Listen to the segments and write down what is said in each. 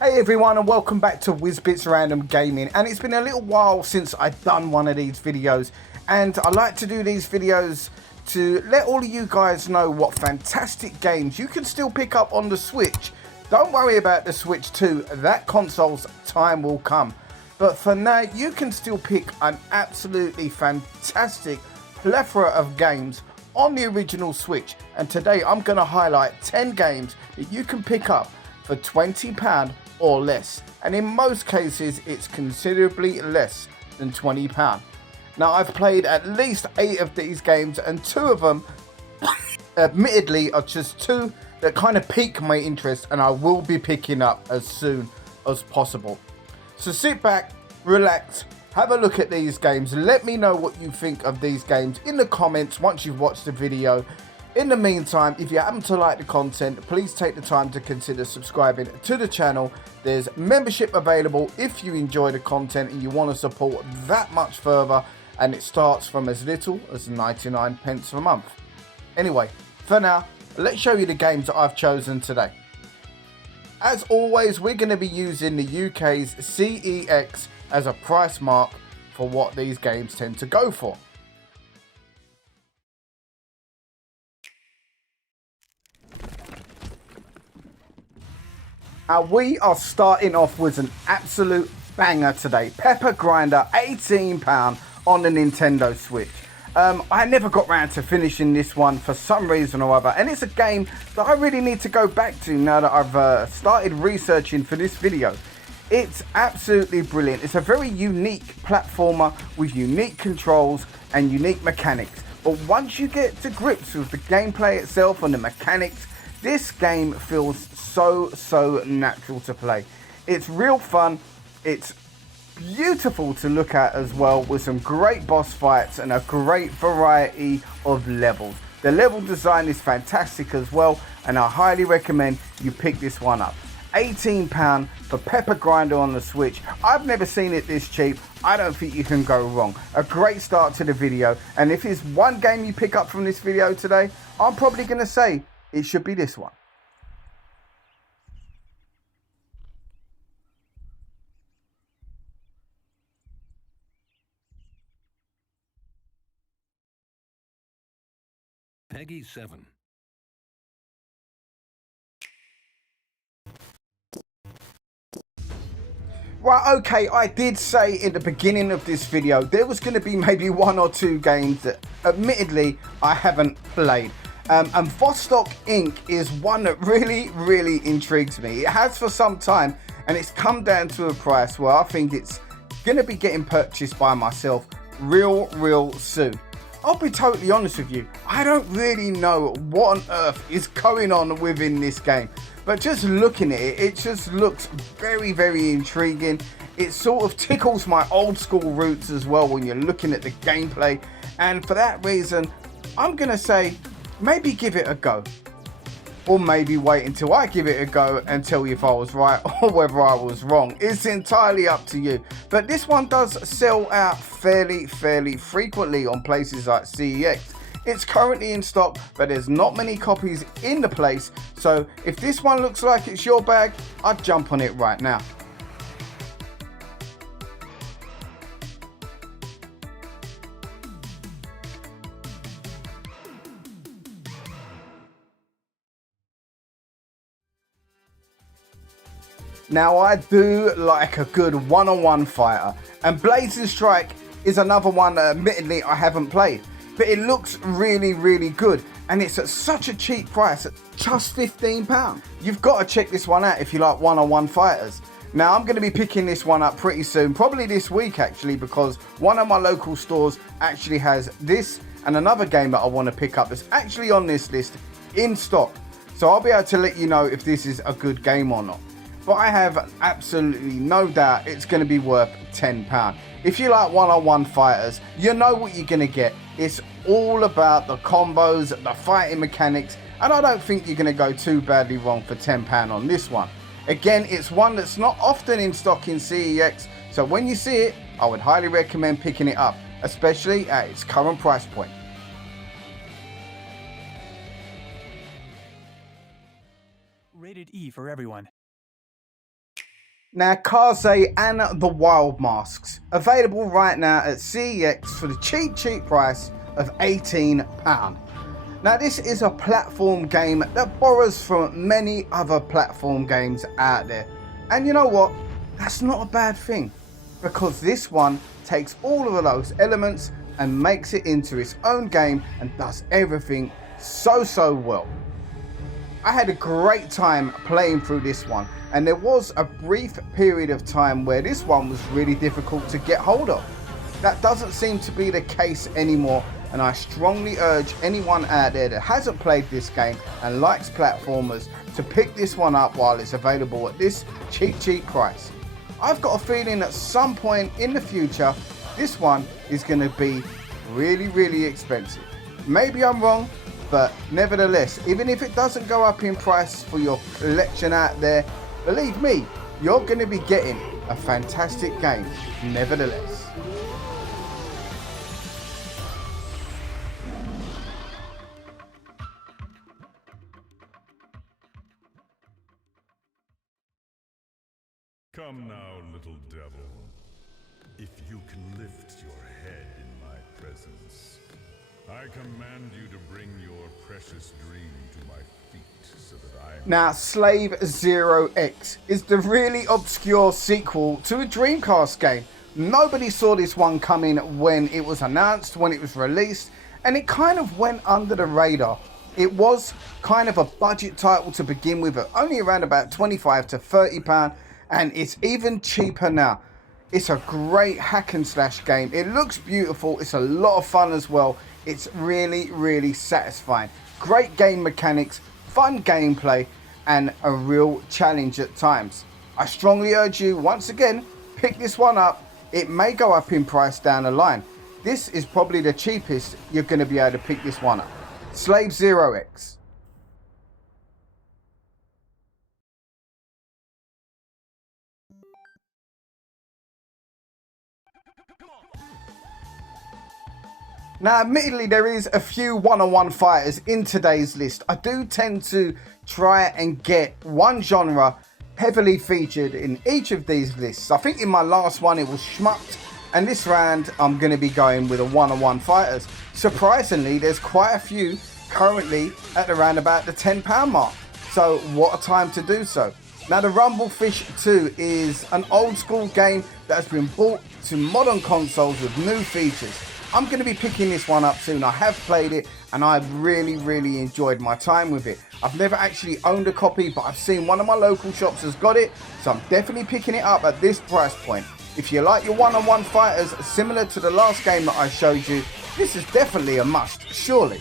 Hey everyone, and welcome back to WizBits Random Gaming. And it's been a little while since I've done one of these videos, and I like to do these videos to let all of you guys know what fantastic games you can still pick up on the Switch. Don't worry about the Switch 2, that console's time will come. But for now, you can still pick an absolutely fantastic plethora of games on the original Switch. And today I'm going to highlight 10 games that you can pick up for £20 or less, and in most cases it's considerably less than £20. Now, I've played at least 8 of these games, and 2 of them admittedly are just 2 that kind of pique my interest, and I will be picking up as soon as possible. So sit back, relax, have a look at these games, let me know what you think of these games in the comments once you've watched the video. In the meantime, if you happen to like the content, please take the time to consider subscribing to the channel. There's membership available if you enjoy the content and you want to support that much further, and it starts from as little as 99 pence a month. Anyway, for now, let's show you the games that I've chosen today. As always, we're going to be using the UK's CEX as a price mark for what these games tend to go for. We are starting off with an absolute banger today. Pepper Grinder, £18 on the Nintendo Switch. I never got round to finishing this one for some reason or other, and it's a game that I really need to go back to now that I've started researching for this video. It's absolutely brilliant. It's a very unique platformer with unique controls and unique mechanics. But once you get to grips with the gameplay itself and the mechanics, this game feels so natural to play. It's real fun. It's beautiful to look at as well, with some great boss fights and a great variety of levels. The level design is fantastic as well, and I highly recommend you pick this one up. £18 for Pepper Grinder on the Switch. I've never seen it this cheap. I don't think you can go wrong. A great start to the video, and if there's one game you pick up from this video today, I'm probably going to say it should be this one. Peggy 7. Right, okay, I did say in the beginning of this video there was going to be maybe 1 or 2 games that admittedly I haven't played. And Vostok Inc. is one that really intrigues me. It has for some time, and it's come down to a price where I think it's going to be getting purchased by myself real soon. I'll be totally honest with you, I don't really know what on earth is going on within this game. But just looking at it, it just looks very intriguing. It sort of tickles my old school roots as well when you're looking at the gameplay. And for that reason, I'm going to say maybe give it a go. Or maybe wait until I give it a go and tell you if I was right or whether I was wrong. It's entirely up to you. But this one does sell out fairly frequently on places like CEX. It's currently in stock, but there's not many copies in the place. So if this one looks like it's your bag, I'd jump on it right now. Now, I do like a good one-on-one fighter, and Blazing Strike is another one that admittedly I haven't played, but it looks really good, and it's at such a cheap price at just £15. You've got to check this one out if you like one-on-one fighters. Now, I'm going to be picking this one up pretty soon, probably this week actually, because one of my local stores actually has this and another game that I want to pick up that's actually on this list in stock. So I'll be able to let you know if this is a good game or not. But I have absolutely no doubt it's going to be worth £10. If you like one-on-one fighters, you know what you're going to get. It's all about the combos, the fighting mechanics, and I don't think you're going to go too badly wrong for £10 on this one. Again, it's one that's not often in stock in CEX, so when you see it, I would highly recommend picking it up, especially at its current price point. Rated E for everyone. Now, Kaze and the Wild Masks, available right now at CEX for the cheap price of £18. Now, this is a platform game that borrows from many other platform games out there. And you know what? That's not a bad thing, because this one takes all of those elements and makes it into its own game and does everything so well. I had a great time playing through this one, and there was a brief period of time where this one was really difficult to get hold of. That doesn't seem to be the case anymore, and I strongly urge anyone out there that hasn't played this game and likes platformers to pick this one up while it's available at this cheap price. I've got a feeling at some point in the future this one is going to be really expensive. Maybe I'm wrong, but nevertheless, even if it doesn't go up in price for your collection out there, believe me, you're going to be getting a fantastic game nevertheless. Come now, little devil. If you can lift your head in my presence, I command you to bring your precious dream to my feet so that I... Now, Slave 0X is the really obscure sequel to a Dreamcast game. Nobody saw this one coming when it was announced, when it was released, and it kind of went under the radar. It was kind of a budget title to begin with, at only around about £25 to £30, and it's even cheaper now. It's a great hack and slash game. It looks beautiful. It's a lot of fun as well. It's really satisfying. Great game mechanics, fun gameplay, and a real challenge at times. I strongly urge you, once again, pick this one up. It may go up in price down the line. This is probably the cheapest you're going to be able to pick this one up. Slave 0X. Now, admittedly, there is a few one-on-one fighters in today's list. I do tend to try and get one genre heavily featured in each of these lists. I think in my last one it was shmucked, and this round I'm going to be going with a one-on-one fighters. Surprisingly, there's quite a few currently at around about the £10 mark. So what a time to do so. Now, the Rumblefish 2 is an old school game that has been brought to modern consoles with new features. I'm going to be picking this one up soon. I have played it and I've really enjoyed my time with it. I've never actually owned a copy, but I've seen one of my local shops has got it, so I'm definitely picking it up at this price point. If you like your one-on-one fighters similar to the last game that I showed you, this is definitely a must, surely.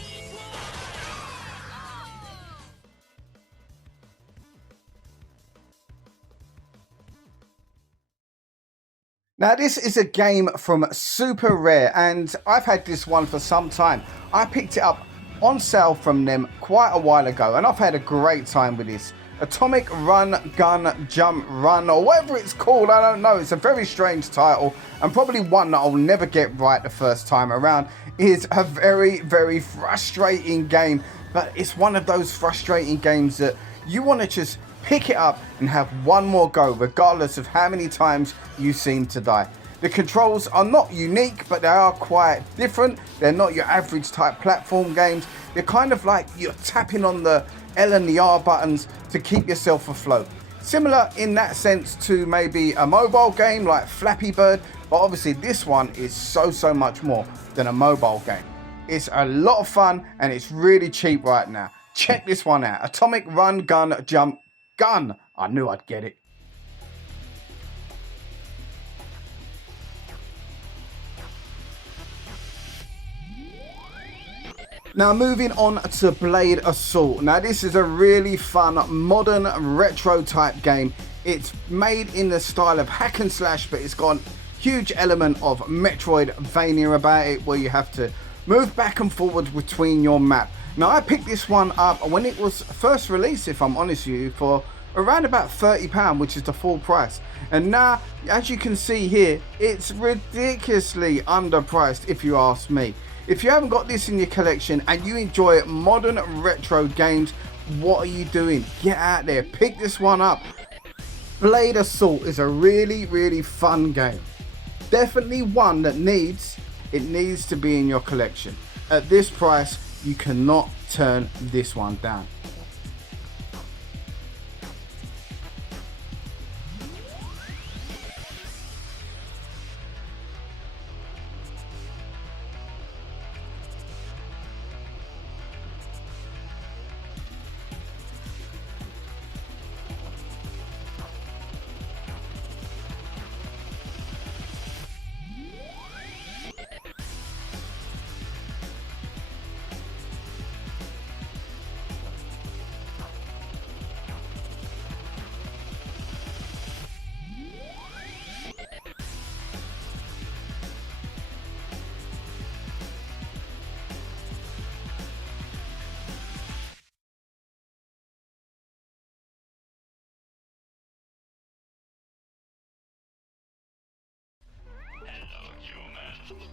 Now, this is a game from Super Rare, and I've had this one for some time. I picked it up on sale from them quite a while ago, and I've had a great time with this. Atomik Run.Gun.Jump.Gun, or whatever it's called, I don't know. It's a very strange title, and probably one that I'll never get right the first time around. It's a very frustrating game, but it's one of those frustrating games that you want to just pick it up and have one more go, regardless of how many times you seem to die. The controls are not unique, but they are quite different. They're not your average type platform games. They're kind of like you're tapping on the L and the R buttons to keep yourself afloat. Similar in that sense to maybe a mobile game like Flappy Bird, but obviously this one is so much more than a mobile game. It's a lot of fun and it's really cheap right now. Check this one out. Atomik Run.Gun.Jump.Gun. I knew I'd get it. Now, moving on to Blade Assault. Now, this is a really fun, modern, retro type game. It's made in the style of hack and slash, but it's got a huge element of Metroidvania about it, where you have to move back and forward between your map. Now, I picked this one up when it was first released, if I'm honest with you, for around about £30, which is the full price. And now, as you can see here, it's ridiculously underpriced, if you ask me. If you haven't got this in your collection and you enjoy modern retro games, what are you doing? Get out there, pick this one up. Blade Assault is a really fun game. Definitely one that needs to be in your collection. At this price, you cannot turn this one down.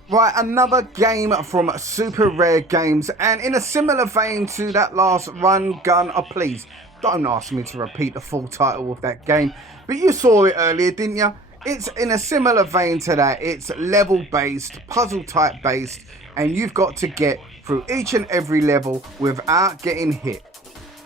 Right, another game from Super Rare Games, and in a similar vein to that last Run.Gun, please don't ask me to repeat the full title of that game, but you saw it earlier, didn't you? It's in a similar vein to that. It's level based, puzzle type based, and you've got to get through each and every level without getting hit.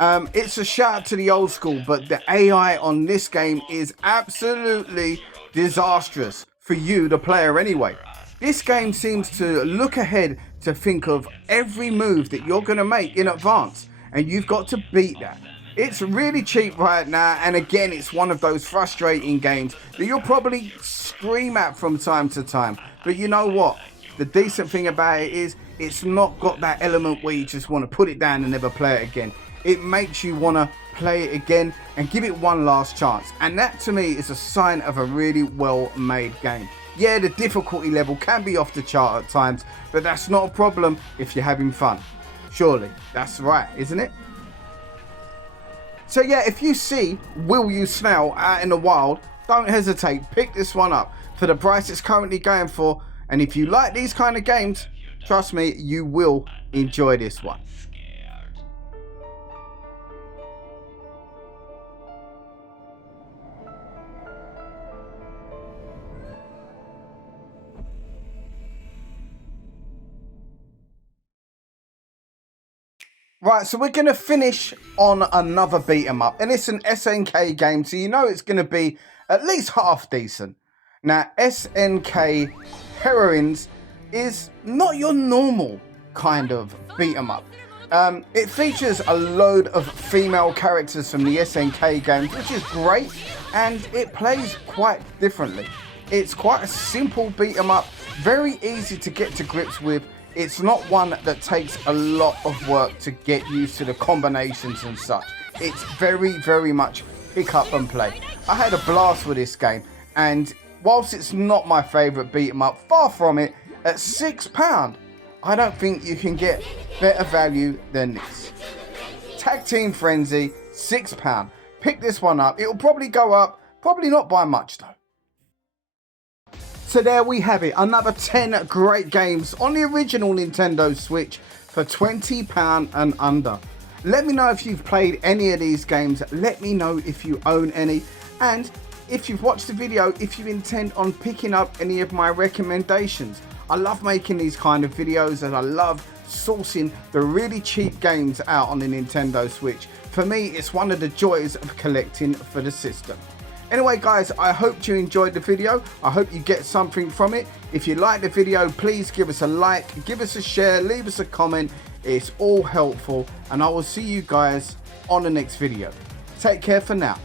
It's a shout out to the old school, but the AI on this game is absolutely disastrous for you, the player, anyway. This game seems to look ahead to think of every move that you're going to make in advance, and you've got to beat that. It's really cheap right now, and again, it's one of those frustrating games that you'll probably scream at from time to time. But you know what? The decent thing about it is it's not got that element where you just want to put it down and never play it again. It makes you want to play it again and give it one last chance, and that to me is a sign of a really well made game. Yeah, the difficulty level can be off the chart at times, but that's not a problem if you're having fun. Surely, that's right, isn't it? So yeah, if you see You Snail out in the wild, don't hesitate, pick this one up for the price it's currently going for, and if you like these kind of games, trust me, you will enjoy this one. Right, so we're going to finish on another beat 'em up, and it's an SNK game, so you know it's going to be at least half decent. Now, SNK Heroines is not your normal kind of beat 'em up. It features a load of female characters from the SNK games, which is great, and it plays quite differently. It's quite a simple beat 'em up, very easy to get to grips with. It's not one that takes a lot of work to get used to the combinations and such. It's very much pick up and play. I had a blast with this game, and whilst it's not my favourite beat 'em up, far from it, at £6, I don't think you can get better value than this. Tag Team Frenzy, £6. Pick this one up. It'll probably go up, probably not by much though. So there we have it, another 10 great games on the original Nintendo Switch for £20 and under. Let me know if you've played any of these games, let me know if you own any, and if you've watched the video, if you intend on picking up any of my recommendations. I love making these kind of videos, and I love sourcing the really cheap games out on the Nintendo Switch. For me, it's one of the joys of collecting for the system. Anyway guys, I hope you enjoyed the video. I hope you get something from it. If you like the video, please give us a like, give us a share, leave us a comment. It's all helpful, and I will see you guys on the next video. Take care for now.